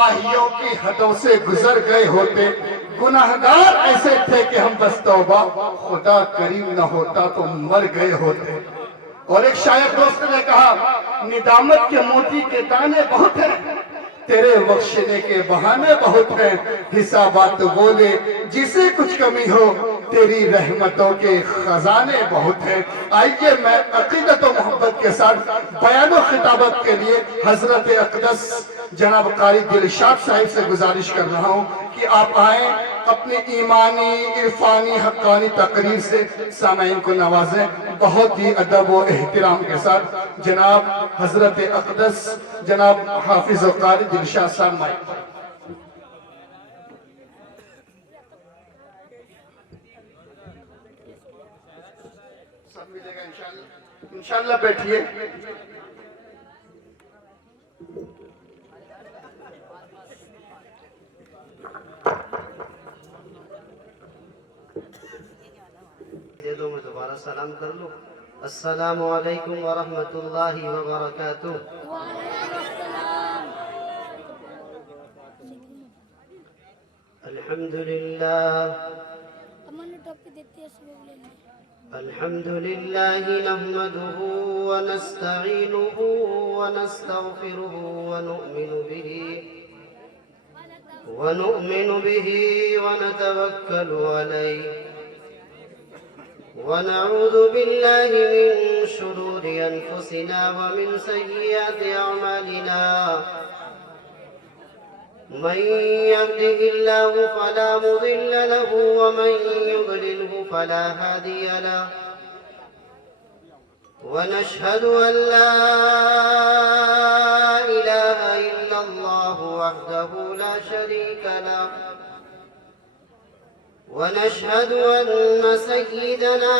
तबाहियों की हदों से गुजर गए होते, गुनाहगार ऐसे थे कि हम बस तौबा, खुदा करीम न होता तो मर गए होते। और एक शायर दोस्त ने कहा, निदामत के मोती के दाने बहुत हैं, तेरे बख्शने के बहाने बहुत हैं, हिसाबात बोले जिसे कुछ कमी हो, तेरी रहमतों के खजाने बहुत हैं। आइए मैं अकीदत और मोहब्बत के साथ बयान और खिताबत के लिए हजरत अक़दस जनाब कारी दिलशाद साहिब से गुजारिश कर रहा हूँ कि आप आएं, अपनी ईमानी इरफानी हक्कानी तकरीर से सामईन को नवाजें। बहुत ही अदब व एहतराम के साथ जनाब हजरत अक़दस जनाब हाफिज व कारी दिलशाद साहब माइक पर। सब मिलेगा इंशाअल्लाह। इंशाअल्लाह बैठिए। दे दो, मैं दोबारा सलाम कर लूं। अस्सलामु अलैकुम व रहमतुल्लाहि व बरकातुहू। अल्हम्दुलिल्लाह अल्हम्दुलिल्लाहि नहमदुहु व नस्तईनुहु व नस्तगफिरुहु व नु'मिनु बिही व नतवक्कलु अलैहि ونعوذ بالله من شرور أنفسنا ومن سيئات أعمالنا من يهده الله فلا مضل له ومن يضلله فلا هادي له ونشهد أن لا إله إلا الله وحده لا شريك له ونشهد أن سيدنا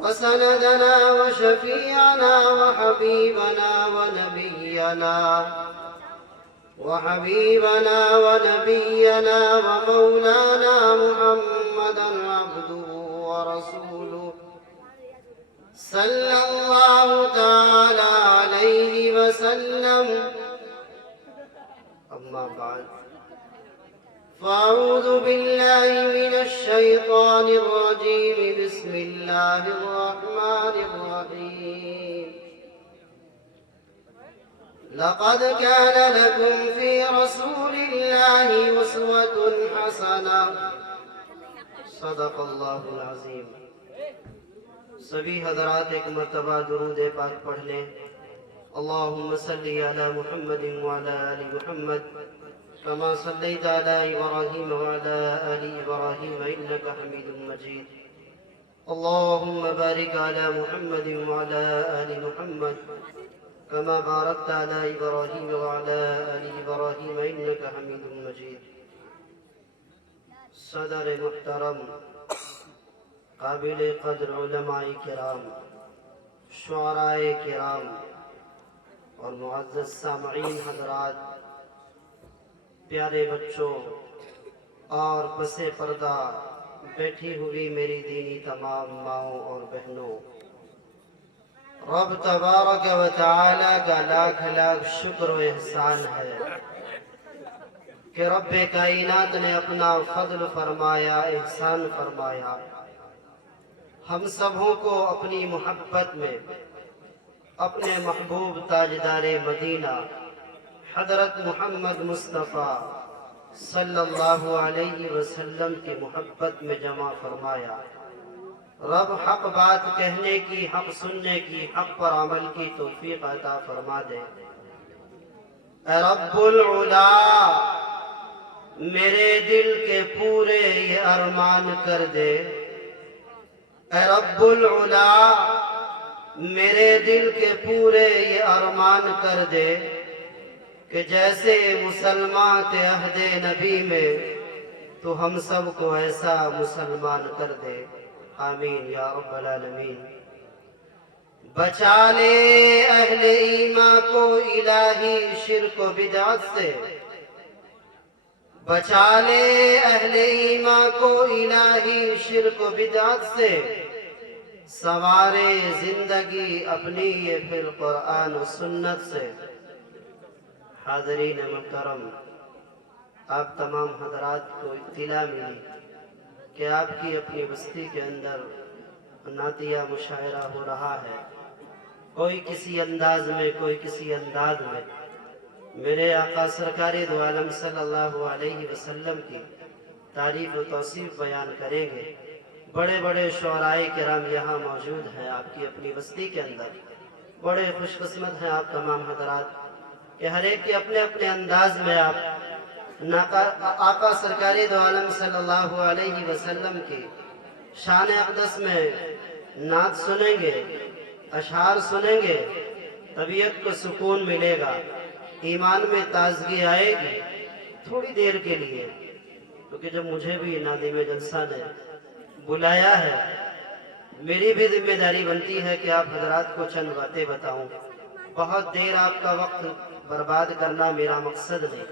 وسندنا وشفيعنا وحبيبنا ونبينا ومولانا محمدا عبده ورسوله صلى الله تعالى عليه وسلم. أما بعد، فأعوذ بالله من الشيطان الرجيم. بسم الله الرحمن الرحيم. لقد كان لكم في رسول الله أسوة حسنة. صدق اللہ العظیم. سبھی حضرات ایک مرتبہ درود پاک پڑھ لیں. اللہم صلی علی محمد وعلی آل محمد كما صليت على إبراهيم وعلى آل إبراهيم إنك حميد مجيد. اللهم بارك على محمد وعلى آل محمد كما باركت على إبراهيم وعلى آل إبراهيم إنك حميد مجيد. صدر محترم، قابل قدر علماء کرام، شعراء کرام اور معزز سامعین حضرات، پیارے بچوں اور پس پردہ بیٹھی ہوئی میری دینی تمام ماؤں اور بہنوں، رب تبارک و تعالی کا لاکھ لاکھ شکر و احسان ہے کہ رب کائنات نے اپنا فضل فرمایا، احسان فرمایا، ہم سبوں کو اپنی محبت میں اپنے محبوب تاجدار مدینہ حضرت محمد مصطفیٰ صلی اللہ علیہ وسلم کی محبت میں جمع فرمایا. رب حق بات کہنے کی، حق سننے کی، حق پر عمل کی توفیق عطا فرما دے. اے رب العلا، میرے دل کے پورے یہ ارمان کر دے. اے رب العلا، میرے دل کے پورے یہ ارمان کر دے کہ جیسے مسلمان تھے عہد نبی میں، تو ہم سب کو ایسا مسلمان کر دے. آمین یا رب العالمین. بچا لے اہل ایمان کو الہی شرک و بدعت سے، بچا لے اہل ایمان کو الہی شرک و بدعت سے، سوارے زندگی اپنی یہ پھر قرآن و سنت سے. हाज़रीन मुहतरम, आप तमाम हजरात को इत्तिला मिली कि आपकी अपनी बस्ती के अंदर नातिया मुशायरा हो रहा है। कोई किसी अंदाज में, कोई किसी अंदाज में मेरे आका सरकार दो आलम सल्लल्लाहु अलैहि वसल्लम की तारीफ व तौसीफ बयान करेंगे। बड़े बड़े शुअराए किराम यहाँ मौजूद हैं आपकी अपनी बस्ती के अंदर। बड़े खुशकिस्मत हैं आप तमाम हजरात कि हर एक के अपने अपने अंदाज में आप आका सरकार दो आलम सल्लल्लाहु अलैहि वसल्लम की शान अक़दस में नात सुनेंगे, अशआर सुनेंगे, तबीयत को सुकून मिलेगा, ईमान में ताजगी आएगी थोड़ी देर के लिए। क्योंकि जब मुझे भी नादिम जलसा ने बुलाया है, मेरी भी जिम्मेदारी बनती है कि आप हजरात को चंद बातें बताऊं। बहुत देर आपका वक्त बर्बाद करना मेरा मकसद नहीं।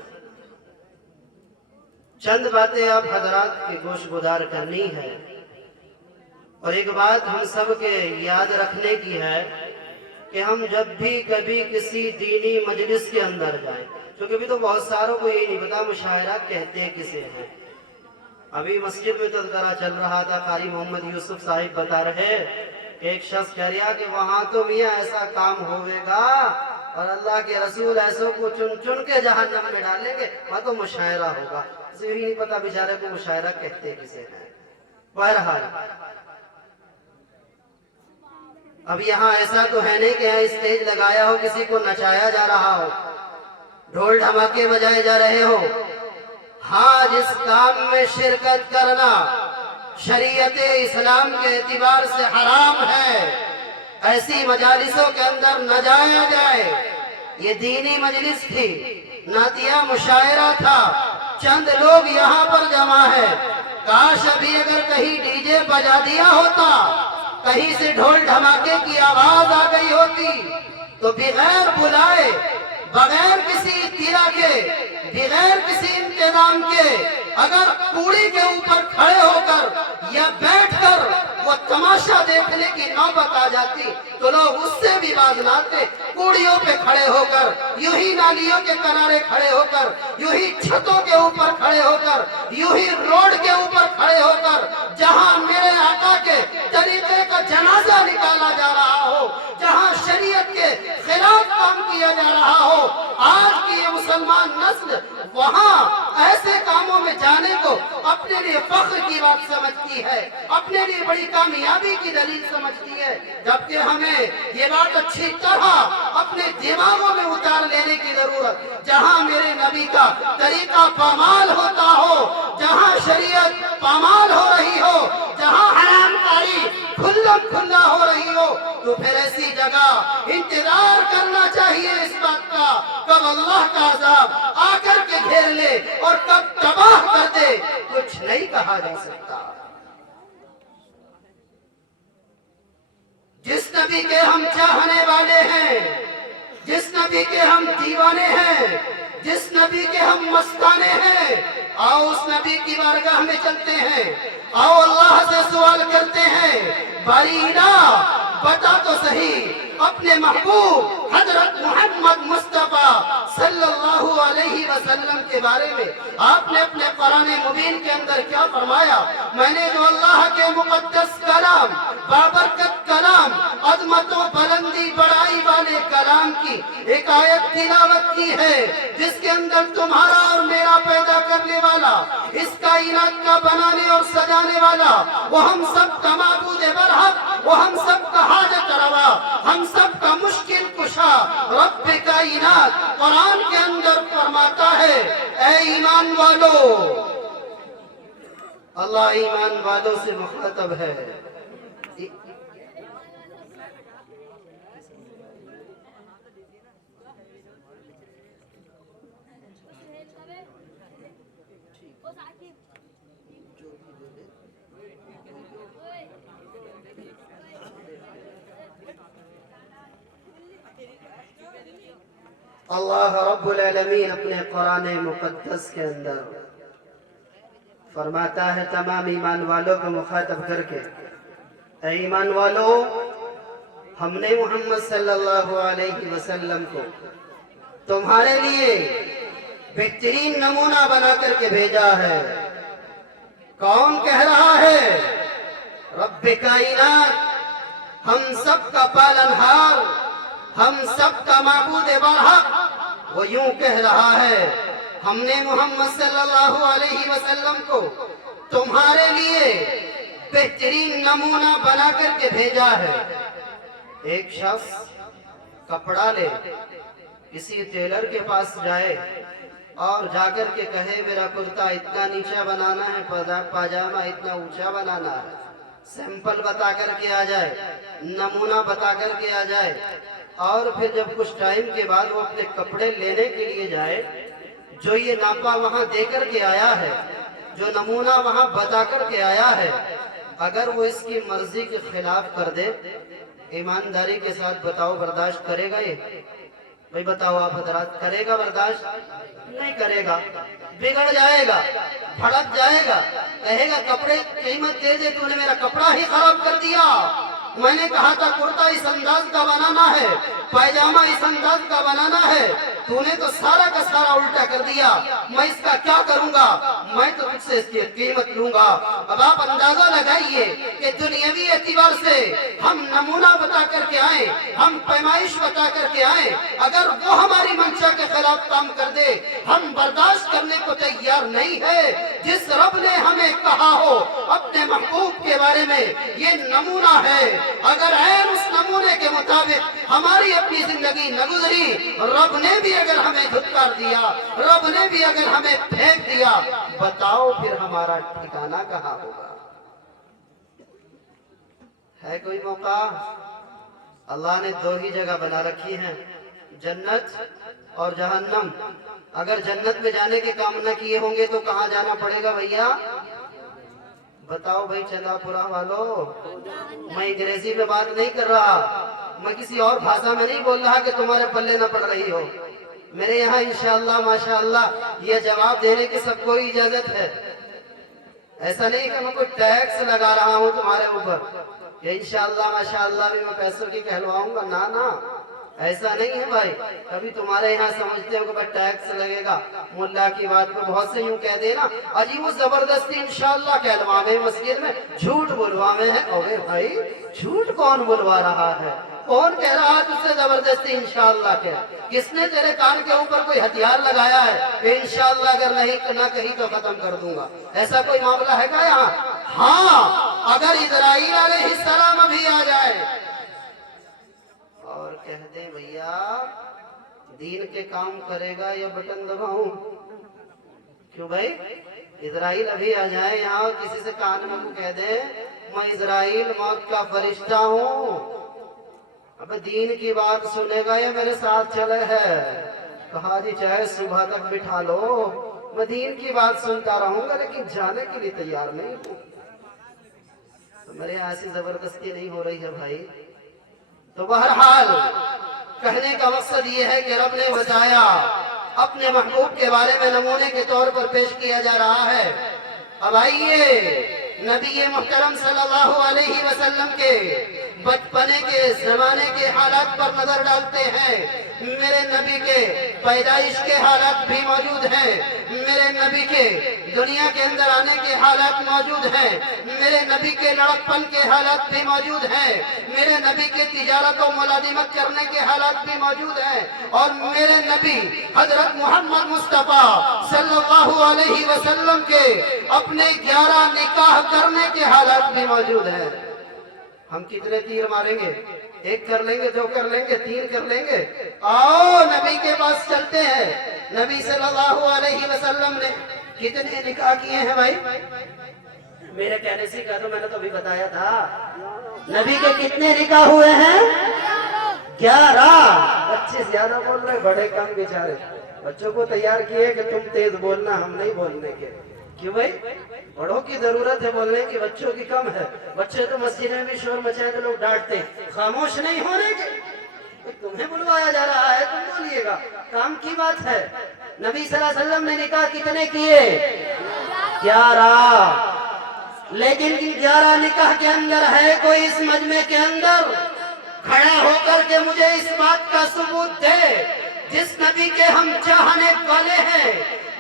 चंद बातें आप हजरात के गोशगुजार करनी है। और एक बात हम सब के याद रखने की है कि हम जब भी कभी किसी दीनी मजलिस के अंदर जाएं, क्योंकि अभी तो बहुत सारों को ये नहीं पता मुशायरा कहते किसे हैं। अभी मस्जिद में तज़किरा चल रहा था, कारी मोहम्मद यूसुफ साहिब बता रहे, एक शख्स कह रहा कि वहां तो मियाँ ऐसा काम होगा और अल्लाह के रसूल ऐसों को चुन चुन के जहन्नम में डालेंगे, वहां तो मुशायरा होगा। इसे भी नहीं पता बेचारे को मुशायरा कहते किसे हैं। बहरहाल अब यहाँ ऐसा तो है नहीं कि यहाँ स्टेज लगाया हो, किसी को नचाया जा रहा हो, ढोल धमाके बजाए जा रहे हो। हाँ, जिस काम में शिरकत करना शरीयत इस्लाम के एतबार से हराम है, ऐसी मजालिसों के अंदर न जाया जाए। ये दीनी मजलिस थी, नातिया मुशायरा था, चंद लोग यहाँ पर जमा है। काश अभी अगर कहीं डीजे बजा दिया होता, कहीं से ढोल धमाके की आवाज आ गई होती, तो बगैर बुलाए, बगैर किसी इत्तिला के, बगैर किसी इंतजाम के अगर कूड़ी के ऊपर खड़े होकर या बैठकर वो तमाशा देखने की नौबत आ जाती, तो लोग उससे भी बाज लाते। कूड़ियों पे खड़े होकर, यूं ही नालियों के किनारे खड़े होकर, यूं ही छतों के ऊपर खड़े होकर, यूं ही रोड के ऊपर खड़े होकर, जहां मेरे आका के तरीके का जनाजा निकाला जा रहा हो, जहां शरीयत के खिलाफ काम किया जा रहा हो, आज की ये मुसलमान नस्ल वहां ऐसे कामों में जाने को अपने लिए फख्र की बात समझती है, अपने लिए बड़ी कामयाबी की दलील समझती है। जबकि हमें ये बात अच्छी तरह अपने दिमागों में उतार लेने की जरूरत, जहां मेरे नबी का तरीका पामाल होता हो, जहां शरीयत पामाल हो रही हो, जहां हरामकारी खुल्लम खुल्ला हो रही हो, तो फिर ऐसी जगह इंतजार करना चाहिए इस बात का कब अल्लाह का अज़ाब आकर के घेर ले और कब तबाह कर दे, कुछ नहीं कहा जा सकता। जिस नबी के हम चाहने वाले हैं, जिस नबी के हम दीवाने हैं, जिस नबी के हम मस्ताने हैं, आओ उस नबी की बारगाह में चलते हैं, आओ अल्लाह से सवाल करते हैं, बारीना बता तो सही अपने महबूब हजरत मोहम्मद मुस्तफा सल्लल्लाहु अलैहि वसल्लम के बारे में आपने अपने कुरान मुबीन के अंदर क्या फरमाया। मैंने जो अल्लाह के मुकद्दस कलाम, बाबरकत कलाम, अज़मतों बुलंदी बड़ाई वाले कलाम की एक आयत तिलावत की है, जिसके अंदर तुम्हारा और मेरा पैदा करने वाला, इस कायनात का बनाने और सजाने वाला, वो हम सब का माबूद बरहक, वो हम सब का हाजत रवा, हम सब का मुश्किल कुशा रब कायनात कुरान के अंदर फरमाता है, ऐ ईमान वालो, अल्लाह ईमान वालों से मुखातब है। अल्लाह रब्बुल आलमीन अपने कुरान मुकद्दस के अंदर फरमाता है तमाम ईमान वालों को मुखातब करके, ऐ ईमान वालों, हमने मोहम्मद सल्लल्लाहु अलैहि वसल्लम को तुम्हारे लिए बेहतरीन नमूना बना करके भेजा है। कौन कह रहा है? रब्बे कायनात, हम सब का पालनहार, हम सब का माबूद बरहक, वो यूं कह रहा है, हमने मोहम्मद सल्लल्लाहु अलैहि वसल्लम को तुम्हारे लिए बेहतरीन नमूना बना करके भेजा है। एक शख्स कपड़ा ले, किसी टेलर के पास जाए और जाकर के कहे मेरा कुर्ता इतना नीचा बनाना है, पाजामा इतना ऊंचा बनाना है, सैंपल बता करके आ जाए, नमूना बता करके आ जाए, और फिर जब कुछ टाइम के बाद वो अपने कपड़े लेने के लिए जाए, जो ये नापा वहां दे करके आया है, जो नमूना वहां बता करके आया है, अगर वो इसकी मर्जी के खिलाफ कर दे, ईमानदारी के साथ बताओ बर्दाश्त करेगा ये? भाई बताओ आप हजरात, करेगा बर्दाश्त? नहीं करेगा, बिगड़ जाएगा, भड़क जाएगा, कहेगा कपड़े कीमत दे दे, तूने मेरा कपड़ा ही खराब कर दिया। मैंने कहा था कुर्ता इस अंदाज का बनाना है, पायजामा इस अंदाज का बनाना है, तूने तो सारा का सारा उल्टा कर दिया। मैं इसका क्या करूंगा? मैं तो तुझसे इसकी कीमत लूंगा। अब आप अंदाजा लगाइए कि दुनियावी एतबार से हम नमूना बता करके आए, हम पैमाइश बता करके आए, अगर वो हमारी मंशा के खिलाफ काम कर दे, हम बर्दाश्त करने को तैयार नहीं है। जिस रब ने हमें कहा हो अपने महबूब के बारे में ये नमूना है, अगर ऐन उस नमूने के मुताबिक हमारी अपनी जिंदगी न गुजरी, रब ने भी अगर हमें धुतकार दिया, रब ने भी अगर हमें फेंक दिया, बताओ फिर हमारा ठिकाना कहाँ होगा? है कोई मौका? अल्लाह ने दो ही जगह बना रखी है, जन्नत और जहन्नम। अगर जन्नत में जाने के काम न किए होंगे तो कहाँ जाना पड़ेगा भैया? बताओ भाई चंदापुरा वालों, मैं अंग्रेजी में बात नहीं कर रहा, मैं किसी और भाषा में नहीं बोल रहा कि तुम्हारे पल्ले न पड़ रही हो। मेरे यहाँ इंशाअल्लाह माशाअल्लाह ये जवाब देने की सबको इजाजत है। ऐसा नहीं कि मैं कोई टैक्स लगा रहा हूँ तुम्हारे ऊपर, ये इंशाअल्लाह माशाअल्लाह भी मैं पैसों की कहलवाऊंगा, ना ना, ऐसा नहीं है भाई। कभी तुम्हारे यहाँ समझते हो कि भाई टैक्स लगेगा, मुल्ला की बात को बहुत से यूं कह देना, अजी वो जबरदस्ती इंशाअल्लाह कहलवावे मस्जिद में, झूठ बुलवावे हैं। अरे भाई झूठ कौन बुलवा रहा है? कौन कह रहा है तुझसे जबरदस्ती इंशाअल्लाह कह? किसने तेरे कान के ऊपर कोई हथियार लगाया है कि इंशाअल्लाह अगर नहीं ना कहीं तो खत्म कर दूंगा? ऐसा कोई मामला है क्या यहाँ? हाँ, अगर इजराइल अलैहिस्सलाम अभी आ जाए और कह दे भैया दीन के काम करेगा या बटन दबाऊं? क्यों भाई? इजराइल अभी आ जाए यहाँ, किसी से कान में कह दे मैं इजराइल मौत का फरिश्ता हूँ, अब दीन की बात सुनेगा या मेरे साथ चले है? कहा जी चाहे सुबह तक बिठा लो, मैं दीन की बात सुनता रहूंगा लेकिन जाने के लिए तैयार नहीं हूँ। तो मेरे यहाँ ऐसी जबरदस्ती नहीं हो रही है भाई। तो बहरहाल कहने का मकसद ये है कि रब ने बताया, अपने महबूब के बारे में नमूने के तौर पर पेश किया जा रहा है। अब आइए नबी मुहतरम सल्लल्लाहु अलैहि वसल्लम के बचपने के जमाने के हालात पर नजर डालते हैं। मेरे नबी के पैदाइश के हालात भी मौजूद हैं, मेरे नबी के दुनिया के अंदर आने के हालात मौजूद हैं, मेरे नबी के लड़कपन के हालात भी मौजूद हैं, मेरे नबी के तिजारत और मुलाजिमत करने के हालात भी मौजूद हैं, और मेरे नबी हजरत मोहम्मद मुस्तफा सल्लल्लाहु अलैहि वसल्लम के अपने 11 निकाह करने के हालात भी मौजूद हैं। हम कितने तीर मारेंगे? एक कर लेंगे, दो कर लेंगे, तीन कर लेंगे? आओ नबी के पास चलते हैं। नबी सल्लल्लाहु अलैहि वसल्लम ने कितने निकाह किए हैं भाई? मेरे कहने से कहा तो मैंने तो अभी बताया था, नबी के कितने निकाह हुए हैं? 11। बच्चे ज्यादा बोल रहे, बड़े कम बेचारे। बच्चों को तैयार किए कि तुम तेज बोलना, हम नहीं बोलने के। क्यों भाई? बड़ों की जरूरत है बोलने की, बच्चों की कम है। बच्चे तो मस्जिद में भी शोर मचाए तो लोग डांटते, खामोश नहीं होने के। तुम्हें बुलवाया जा रहा है, तुम बोलिएगा, काम की बात है। नबी सल्लल्लाहु अलैहि वसल्लम ने निकाह कितने किए? 11। लेकिन इन 11 निकाह के अंदर है कोई इस मजमे के अंदर खड़ा होकर के मुझे इस बात का सबूत दे, जिस नबी के हम चाहने वाले हैं,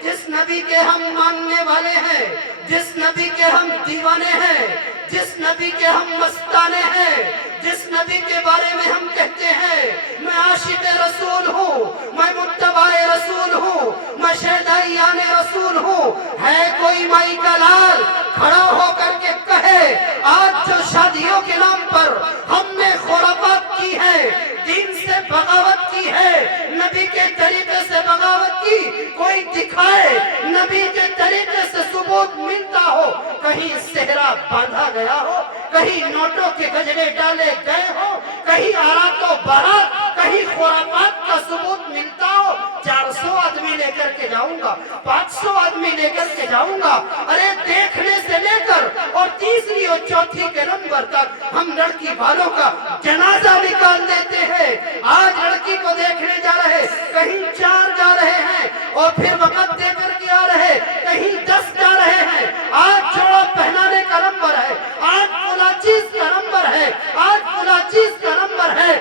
जिस नबी के हम मानने वाले हैं, जिस नबी के हम दीवाने हैं, जिस नबी के हम मस्ताने हैं, जिस नबी के बारे में हम कहते हैं मैं आशिक रसूल हूँ, मैं मुत्तबाए रसूल हूँ, मैं शहदाइयान रसूल हूँ। है कोई माई का लाल खड़ा होकर के कहे आज जो शादियों के नाम पर हमने खुराफात की है, दीन से बगावत की है, नबी के तरीके से बगावत की, कोई दिखाए नबी के तरीके से सबूत मिलता हो, कहीं सेहरा बांधा गया हो, कहीं नोटों के गजरे डाले गए हो, कहीं आरातो बारात, कहीं खुराफात का सबूत मिलता हो, 400 आदमी लेकर के जाऊंगा, 500 आदमी लेकर के जाऊंगा। अरे देखने से लेकर और तीसरी और चौथी के नंबर तक हम लड़की वालों का जनाजा निकाल देते हैं। आज लड़की को देखने जा रहे, कहीं 4 जा रहे हैं और फिर वक्त देकर के आ रहे, कहीं 10 जा रहे हैं। आज जोड़ा पहनाने का नंबर है, आज फला चीज का नंबर है, आज फला चीज का नंबर है।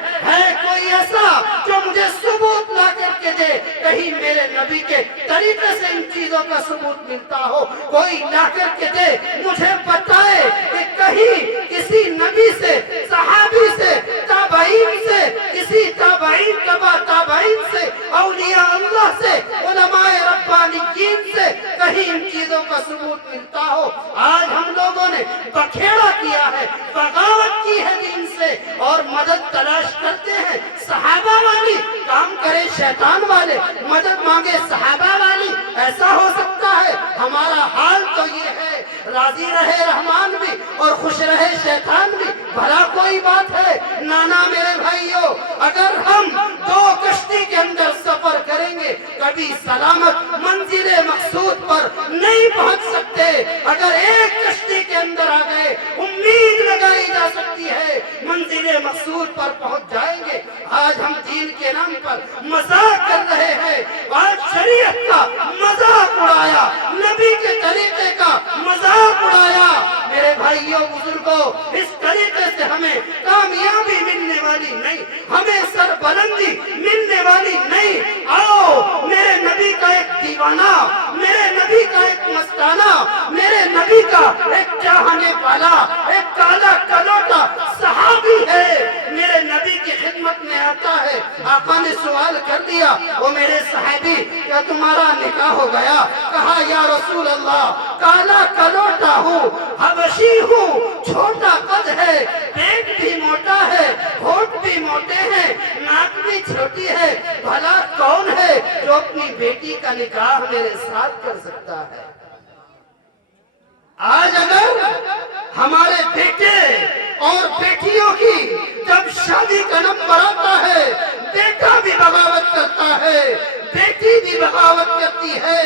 कोई ऐसा जो मुझे सबूत ला करके दे, कहीं मेरे नबी के तरीके से इन चीजों का सबूत मिलता हो, कोई ला करके दे, मुझे बताए कि कहीं किसी नबी से, सहाबी से, ताबईन से, किसी ताबईन तबा ताबईन से, औलिया अल्लाह से, उलमाए रब्बानियीन से कहीं इन चीजों का सबूत मिलता हो। आज हम लोगों ने बखेड़ा किया है, बगावत की है दीन से और मदद तलाश करते हैं सहाबा वाली, काम करे शैतान वाले, मदद मांगे सहाबा वाली। ऐसा हो सकता है? हमारा हाल तो ये है, राजी रहे रहमान भी और खुश रहे शैतान भी, भला कोई बात है? नाना मेरे भाइयों, अगर हम 2 कश्ती के अंदर सफर करेंगे कभी सलामत मंजिले मकसूद पर नहीं पहुंच सकते। अगर एक कश्ती के अंदर आ गए उम्मीद लगाई जा सकती है मंजिले मकसूद पर पहुंच जाएंगे। आज हम दीन के नाम पर मजाक कर रहे हैं, आज शरीयत का मजाक उड़ाया, नबी के तरीके का मजाक उड़ाया। मेरे भाइयों बुजुर्गों, इस तरीके से हमें कामयाबी मिलने वाली नहीं, हमें सरबलंदी मिलने वाली नहीं। आओ मेरे नबी का एक दीवाना, मेरे नबी का एक मस्ताना, मेरे नबी का एक चाहने वाला, एक काला कलोटा सहाबी है, मेरे नबी की खिदमत में आता है। आका ने सवाल कर दिया, ओ मेरे सहाबी क्या तुम्हारा निकाह हो गया? कहा या रसूल अल्लाह, काला कलोटा हूँ, हबशी हूँ, छोटा कद है, पेट भी मोटा है, होठ भी मोटे हैं, नाक भी छोटी है, भला कौन है जो अपनी बेटी का निकाह मेरे साथ कर सकता है? आज अगर हमारे बेटे और बेटियों की जब शादी का नंबर आता है, बेटा भी बगावत करता है, बेटी भी बगावत करती है,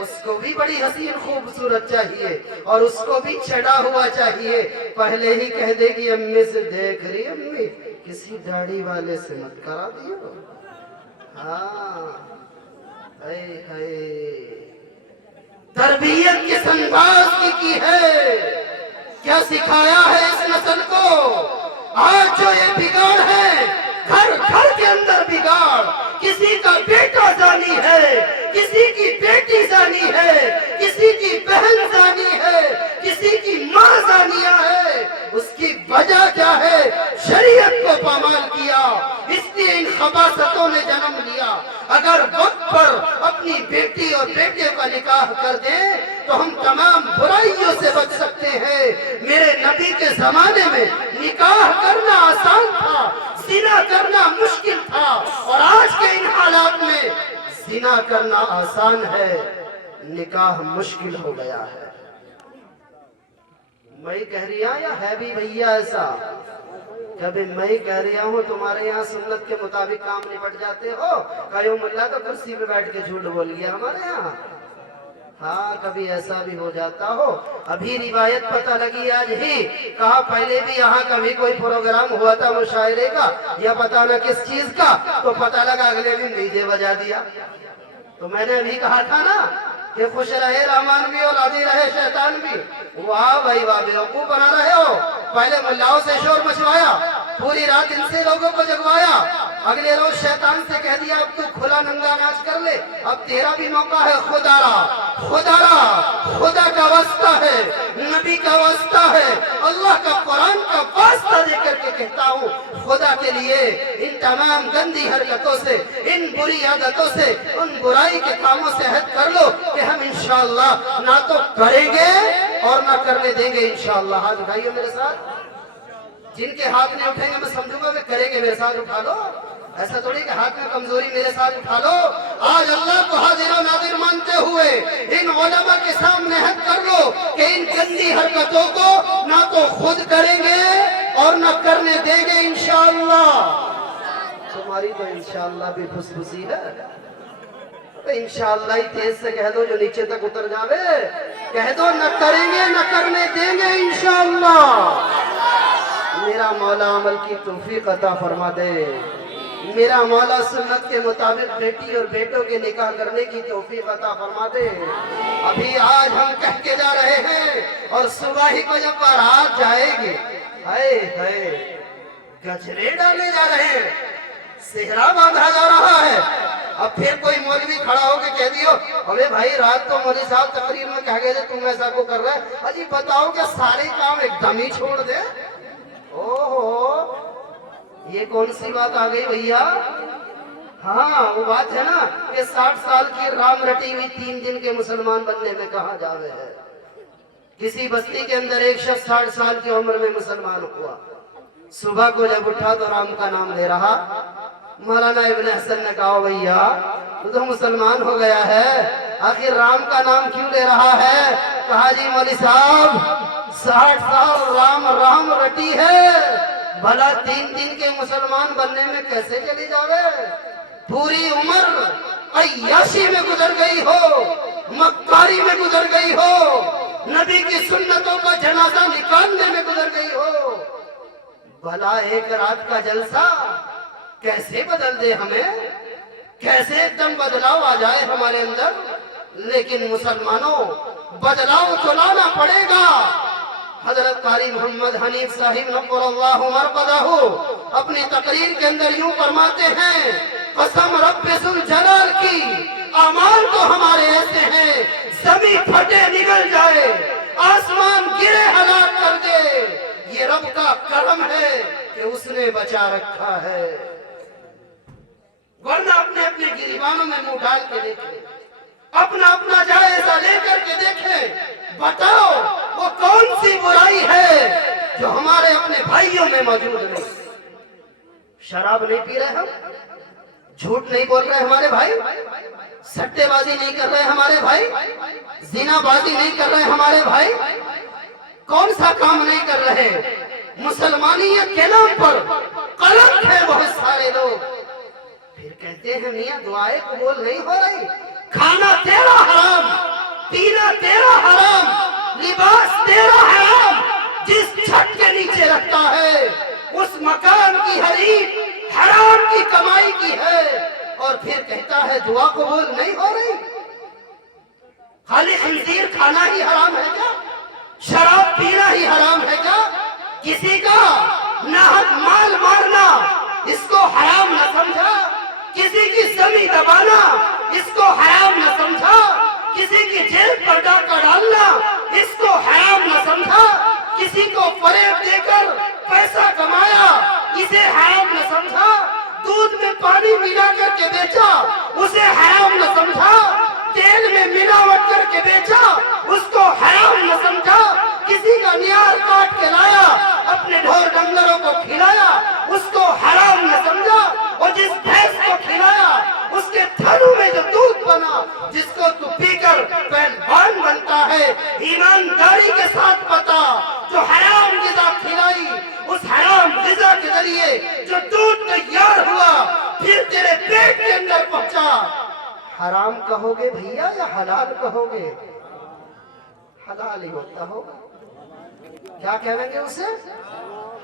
उसको भी बड़ी हसीन खूबसूरत चाहिए और उसको भी चढ़ा हुआ चाहिए। पहले ही कह देगी अम्मी से, देख रही अम्मी किसी दाढ़ी वाले से मत करा दियो। हाँ, तरबियत किस अंदाज की है, क्या सिखाया है इस नस्ल को? आज जो ये बिगाड़ है, घर घर के अंदर बिगाड़, किसी का बेटा जानी है, किसी की बेटी जानी है, किसी की बहन जानी है, किसी की माँ जानिया है। उसकी वजह क्या है? शरीयत को पामाल किया, इसलिए इन खबासतों ने जन्म लिया। अगर वक्त पर अपनी बेटी और बेटे का निकाह कर दे तो हम तमाम बुराइयों से बच सकते हैं। मेरे नबी के जमाने में निकाह करना आसान था, जिना करना मुश्किल था, और आज के इन हालात में जिना करना आसान है, निकाह मुश्किल हो गया है। मैं कह रही हूं या है भी भैया ऐसा? कभी मैं कह रहा हूँ तुम्हारे यहाँ सुन्नत के मुताबिक काम निपट जाते हो, कयो मुल्ला तो कुर्सी पे बैठ के झूठ बोल गया हमारे यहाँ। हाँ, कभी ऐसा भी हो जाता हो। अभी रिवायत पता लगी आज ही, कहा पहले भी यहाँ कभी कोई प्रोग्राम हुआ था मुशायरे का या पता न किस चीज का, तो पता लगा अगले दिन डीजे बजा दिया। तो मैंने अभी कहा था ना कि खुश रहे रहमान भी और राजी रहे शैतान भी। वाह भाई वाह, बेवकूफ बना रहे हो। पहले मुल्लाओं से शोर मचवाया, पूरी रात इनसे लोगों को जगवाया, اگلے روز شیطان سے کہہ دیا اب تو کھلا ننگا ناچ کر لے، اب تیرا بھی موقع ہے، خدا کا واسطہ ہے، نبی کا واسطہ ہے، اللہ کا قرآن کا واسطہ دے کر کے کہتا ہوں، خدا کے لیے ان تمام گندی حرکتوں سے، ان بری عادتوں سے، ان برائی کے کاموں سے عہد کر لو کہ ہم انشاءاللہ نہ تو کریں گے اور نہ کرنے دیں گے انشاءاللہ۔ ہاتھ اٹھائیے میرے ساتھ، جن کے ہاتھ نہیں اٹھیں گے میں سمجھوں گا کہ کریں گے، میرے ساتھ اٹھا لو، ایسا تھوڑی کہ ہاتھ میں کمزوری، میرے ساتھ اٹھا لو۔ آج اللہ کو حاضر و ناظر مانتے ہوئے ان علماء کے سامنے عہد کر لو کہ ان گندی حرکتوں کو نہ تو خود کریں گے اور نہ کرنے دیں گے انشاءاللہ۔ تمہاری تو انشاءاللہ بھی خوشخوشی ہے، انشاءاللہ ہی تیز سے کہہ دو جو نیچے تک اتر جاوے، کہہ دو نہ کریں گے نہ کرنے دیں گے انشاءاللہ۔ میرا مولا عمل کی توفیق عطا فرما دے، میرا مولا سنت کے مطابق بیٹی اور بیٹوں کے نکاح کرنے کی توفیق عطا فرما دے۔ ابھی آج ہم کہہ کے جا رہے ہیں اور صبح ہی کو جب بارات جائے گی، ہائے ہائے گجرے ڈالے جا رہے ہیں، صحرا باندھا جا رہا ہے، اب پھر کوئی مولوی کھڑا ہو کے کہہ دیو ابے بھائی رات کو مولوی صاحب تقریر میں کہہ گئے تھے تم ایسا کو کر رہے ہیں، اجی بتاؤ کہ سارے کام ایک دم ہی چھوڑ دے۔ یہ کون سی بات آ گئی بھیا؟ ہاں وہ بات ہے نا کہ 60 سال کی رام رٹی ہوئی 3 دن کے مسلمان بننے میں کہاں جاوے ہے۔ کسی بستی کے اندر ایک شخص 60 سال کی عمر میں مسلمان ہوا، صبح کو جب اٹھا تو رام کا نام لے رہا، مولانا ابن حسن نے کہا بھیا تو مسلمان ہو گیا ہے، آخر رام کا نام کیوں لے رہا ہے؟ کہا جی مولوی صاحب 60 سال رام رٹی ہے، بھلا 3 دن کے مسلمان بننے میں کیسے چلی جاوے؟ پوری عمر عیاشی میں گزر گئی ہو، مکاری میں گزر گئی ہو، نبی کی سنتوں کا جنازہ نکالنے میں گزر گئی ہو، بھلا ایک رات کا جلسہ کیسے بدل دے ہمیں، کیسے ایک دم بدلاؤ آ جائے ہمارے اندر؟ لیکن مسلمانوں بدلاؤ تو لانا پڑے گا۔ حضرت قاری محمد حنیف صاحب نقر اللہ مرقدہ اپنی تقریر کے اندر یوں فرماتے ہیں، قسم رب ذوالجلال کی اعمال تو ہمارے ایسے ہیں، زمین پھٹے نگل جائے، آسمان گرے ہلاک کر دے، یہ رب کا کرم ہے کہ اس نے بچا رکھا ہے، ورنہ اپنے اپنے گریبانوں میں منہ ڈال کے دیکھیں، اپنا اپنا جائزہ لے کر کے دیکھیں، بتاؤ وہ کون سی برائی ہے جو ہمارے اپنے بھائیوں میں موجود نہیں؟ شراب نہیں پی رہے ہم، جھوٹ نہیں بول رہے ہمارے بھائی، سٹے بازی نہیں کر رہے ہمارے بھائی، زنا بازی نہیں کر رہے ہمارے بھائی، کون سا کام نہیں کر رہے؟ مسلمانیت کے نام پر قلق ہے بہت سارے لوگ، پھر کہتے ہیں میاں دعائیں قبول نہیں ہو رہی، کھانا تیرا حرام، پینا تیرا حرام، لباس تیرا حرام، جس چھت کے نیچے رکھتا ہے اس مکان کی حریف حرام کی کمائی کی ہے، اور پھر کہتا ہے دعا قبول نہیں ہو رہی۔ خالی خنزیر کھانا ہی حرام ہے کیا؟ شراب پینا ہی حرام ہے کیا؟ کسی کا ناحق مال مارنا اس کو حرام نہ سمجھا؟ کسی کی زمین دبانا اس کو حرام نہ سمجھا؟ کسی کی جیل پر ڈاکہ ڈالنا اس کو حرام نہ سمجھا؟ کسی کو فریب دے کر پیسہ کمایا اسے حرام نہ سمجھا؟ دودھ میں پانی ملا کر کے بیچا اسے حرام نہ سمجھا؟ تیل میں ملاوٹ کر کے بیچا اس کو حرام نہ سمجھا؟ کسی کا نیار کاٹ کے لایا اپنے ڈھور ڈنگروں کو کھلایا اس کو حرام نہ سمجھا؟ اور جس بھینس کو کھلایا اس کے تھنوں میں جو دودھ بنا جس کو تو پی کر پہلوان بنتا ہے، ایمانداری کے ساتھ بتا جو حرام غذا کھلائی اس حرام غذا کے ذریعے جو دودھ تیار ہوا پھر تیرے پیٹ کے اندر پہنچا، حرام کہو گے بھیا یا حلال کہو گے؟ حلال ہی ہوتا ہوگا، کیا کہیں گے اسے؟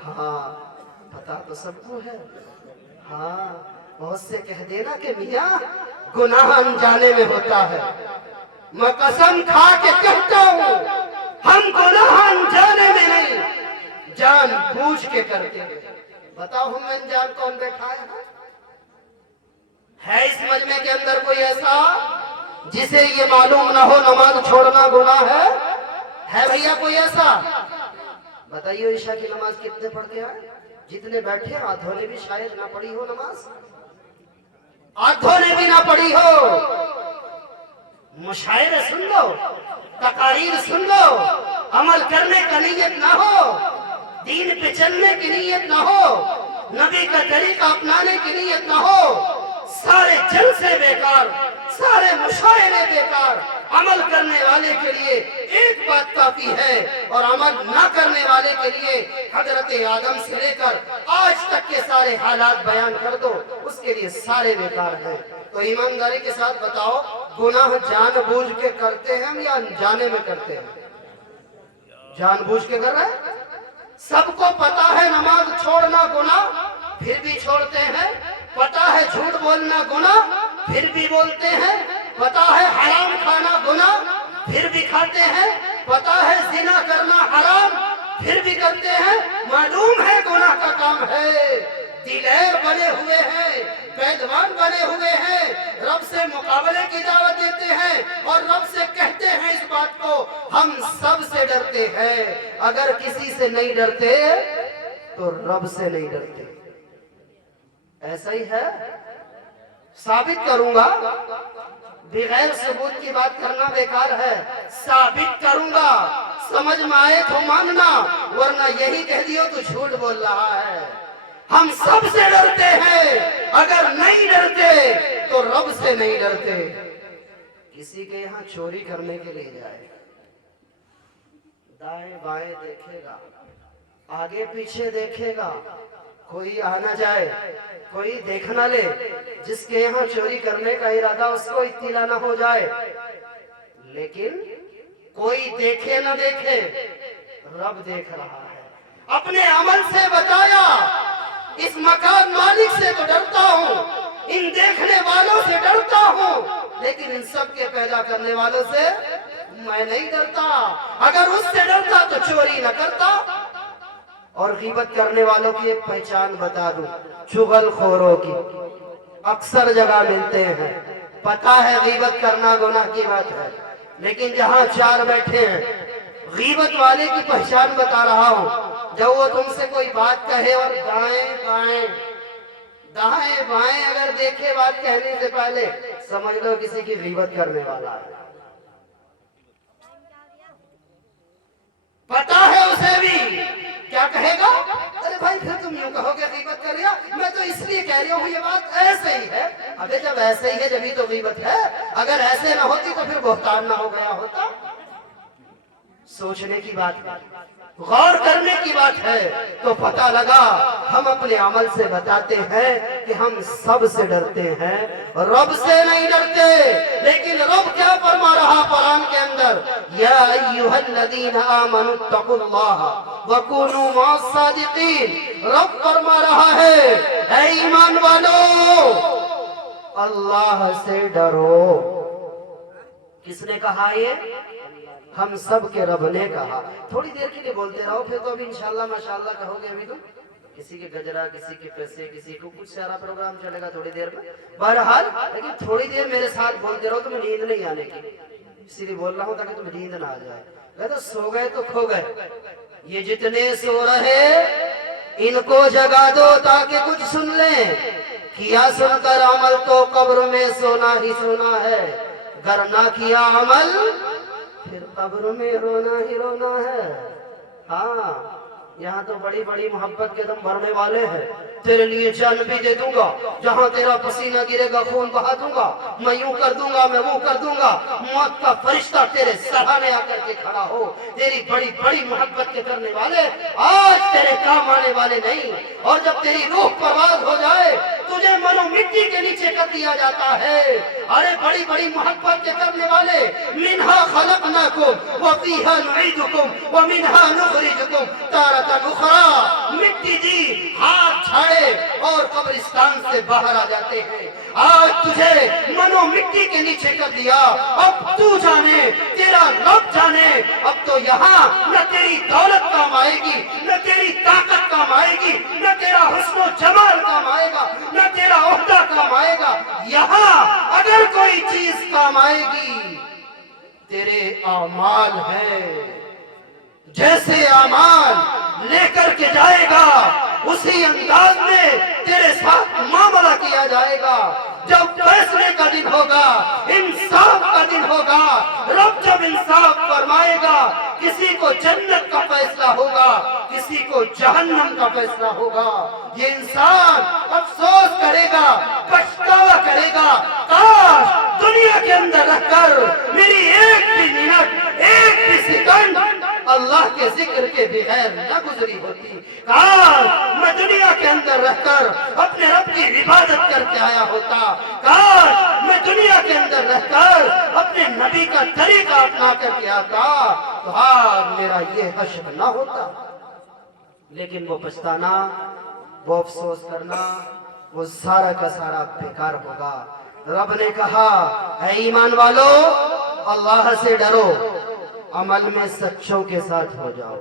ہاں پتا تو سب کو ہے، ہاں بہت سے کہہ دینا کہ میاں گناہ انجانے میں ہوتا ہے، میں قسم کھا کے کہتا ہوں ہم گناہ انجانے میں نہیں جان بوجھ کے کرتے ہیں۔ بتاؤ ہم انجان کون بیٹھائے ہیں؟ ہے اس مجمع کے اندر کوئی ایسا جسے یہ معلوم نہ ہو نماز چھوڑنا گناہ ہے بھیا کوئی ایسا؟ بتائیے عشاء کی نماز کتنے پڑھتے ہیں؟ جتنے بیٹھے آدھوں نے بھی شاید نہ پڑھی ہو نماز، آدھوں نے بھی نہ پڑھی ہو۔ مشاعرے سن لو، تقاریر سن لو، عمل کرنے کا نیت نہ ہو، دین پہ چلنے کی نیت نہ ہو، نبی کا طریقہ اپنانے کی نیت نہ ہو، سارے جلسے بیکار، سارے مشاعرے بیکار۔ عمل کرنے والے کے لیے ایک بات کافی ہے، اور عمل نہ کرنے والے کے لیے حضرت آدم سے لے کر آج تک کے سارے حالات بیان کر دو، اس کے لیے سارے بیکار ہیں۔ تو ایمانداری کے ساتھ بتاؤ، گناہ جان بوجھ کے کرتے ہیں یا انجانے میں کرتے ہیں؟ جان بوجھ کے کر رہے ہیں؟ سب کو پتا ہے نماز چھوڑنا گناہ، پھر بھی چھوڑتے ہیں۔ پتا ہے جھوٹ بولنا گناہ، پھر بھی بولتے ہیں۔ پتا ہے حرام کھانا گناہ، پھر بھی کھاتے ہیں۔ پتا ہے زنا کرنا حرام، پھر بھی کرتے ہیں۔ معلوم ہے گناہ کا کام ہے، دلیر بنے ہوئے ہیں، پہلوان بنے ہوئے ہیں، رب سے مقابلے کی دعوت دیتے ہیں، اور رب سے کہتے ہیں اس بات کو ہم سب سے ڈرتے ہیں۔ اگر کسی سے نہیں ڈرتے تو رب سے نہیں ڈرتے۔ ایسا ہی ہے، ثابت کروں گا، بغیر ثبوت کی بات کرنا بیکار ہے۔ ثابت کروں گا، سمجھ میں آئے تو ماننا، ورنہ یہی کہہ دیو تو جھوٹ بول رہا ہے۔ ہم سب سے ڈرتے ہیں، اگر نہیں ڈرتے تو رب سے نہیں ڈرتے۔ کسی کے یہاں چوری کرنے کے لیے جائے، دائیں بائیں دیکھے گا، آگے پیچھے دیکھے گا، کوئی آنا جائے، کوئی دیکھنا لے، جس کے یہاں چوری کرنے کا ارادہ اس کو اطلاع نہ ہو جائے، لیکن کوئی دیکھے نہ دیکھے رب دیکھ رہا ہے۔ اپنے عمل سے بتایا، اس مکان مالک سے تو ڈرتا ہوں، ان دیکھنے والوں سے ڈرتا ہوں، لیکن ان سب کے پیدا کرنے والوں سے میں نہیں ڈرتا۔ اگر اس سے ڈرتا تو چوری نہ کرتا۔ اور غیبت کرنے والوں کی ایک پہچان بتا دوں، چغل خوروں کی اکثر جگہ ملتے ہیں۔ پتا ہے غیبت کرنا گناہ کی بات ہے، لیکن جہاں چار بیٹھے ہیں، غیبت والے کی پہچان بتا رہا ہوں۔ جب وہ تم سے کوئی بات کہے اور دائیں بائیں دائیں بائیں اگر دیکھے بات کہنے سے پہلے، سمجھ لو کسی کی غیبت کرنے والا ہے۔ پتا ہے اسے بھی، کیا کہے گا؟ ارے بھائی پھر تم یوں کہو کہ غیبت کر رہا، میں تو اس لیے کہہ رہا ہوں یہ بات ایسے ہی ہے۔ ابے جب ایسے ہی ہے جبھی تو غیبت ہے، اگر ایسے نہ ہوتی تو پھر بہتان نہ ہو گیا ہوتا۔ سوچنے کی بات ہے، غور کرنے کی بات ہے، تو پتہ لگا ہم اپنے عمل سے بتاتے ہیں کہ ہم سب سے ڈرتے ہیں، رب سے نہیں ڈرتے۔ لیکن رب کیا فرما رہا قرآن کے اندر؟ یا ایھا الذین آمنوا اتقوا اللہ وکونوا مع الصادقین۔ رب فرما رہا ہے، اے ایمان والو اللہ سے ڈرو۔ کس نے کہا یہ؟ ہم سب کے رب نے کہا۔ تھوڑی دیر کے لیے بولتے رہو، پھر تو ابھی انشاءاللہ ماشاءاللہ کہو گے ابھی تو۔ کسی کے گجرا، کسی کے پیسے، کسی کو کچھ سارا پروگرام چلے گا تھوڑی دیر میں۔ بہرحال لیکن تھوڑی دیر میرے ساتھ بولتے رہو، تمہیں نیند نہیں آنے کی، اسی لیے بول رہا ہوں تاکہ تمہیں نیند نہ آ جائے۔ میں تو سو گئے تو کھو گئے۔ یہ جتنے سو رہے ان کو جگا دو تاکہ کچھ سن لیں۔ کیا سن کر عمل تو قبر میں سونا ہی سونا ہے، گر نہ کیا عمل پھر قبر میں رونا ہی رونا ہے۔ ہاں یہاں تو بڑی بڑی محبت کے دم بھرنے والے ہیں۔ تیرے لیے جان بھی دے دوں گا، جہاں تیرا پسینہ گرے گا خون بہا دوں گا، میں یوں کر دوں گا، میں وہ کر دوں گا۔ موت کا فرشتہ تیرے سرانے آ کر کے کھڑا ہو۔ تیری بڑی بڑی محبت کے کرنے والے آج تیرے کام آنے والے نہیں، اور جب تیری روح پرواز ہو جائے تجھے منو مٹی کے نیچے کر دیا جاتا ہے۔ ارے بڑی بڑی محبت کے کرنے والے، منہا خلقناکم وفیہا نعیدکم ومنہا نخرجکم تارۃ اخری۔ مٹی دی، ہاتھ چھاڑے اور قبرستان سے باہر آ جاتے ہیں۔ آج تجھے منو مٹی کے نیچے کر دیا، اب تو جانے، تیرا رب جانے۔ اب تو یہاں نہ تیری دولت کام آئے گی، نہ تیری طاقت کام آئے گی، نہ تیرا حسن و جمال کام آئے گا، نہ تیرا عہدہ کام آئے گا۔ یہاں اگر کوئی چیز کام آئے گی تیرے اعمال ہے، جیسے اعمال لے کر کے جائے گا اسی انداز میں تیرے ساتھ معاملہ کیا جائے گا۔ جب فیصلے کا دن ہوگا، انصاف کا دن ہوگا، رب جب انصاف فرمائے گا، کسی کو جنت کا فیصلہ ہوگا، کسی کو جہنم کا فیصلہ ہوگا، یہ انسان افسوس کرے گا، پچھتاوا کرے گا، کاش دنیا کے اندر رہ کر میری ایک بھی منٹ، ایک بھی سیکنڈ اللہ کے ذکر کے بغیر نہ گزری ہوتی، کاش میں دنیا کے اندر رہ کر اپنے رب کی عبادت کر کے آیا ہوتا، کاش میں دنیا کے اندر رہ کر اپنے نبی کا طریقہ اپنا کر کے آتا تو آج میرا یہ حشر نہ ہوتا۔ لیکن وہ پچھتانا، وہ افسوس کرنا، وہ سارا کا سارا بیکار ہوگا۔ رب نے کہا اے ایمان والو اللہ سے ڈرو، عمل میں سچوں کے ساتھ ہو جاؤ۔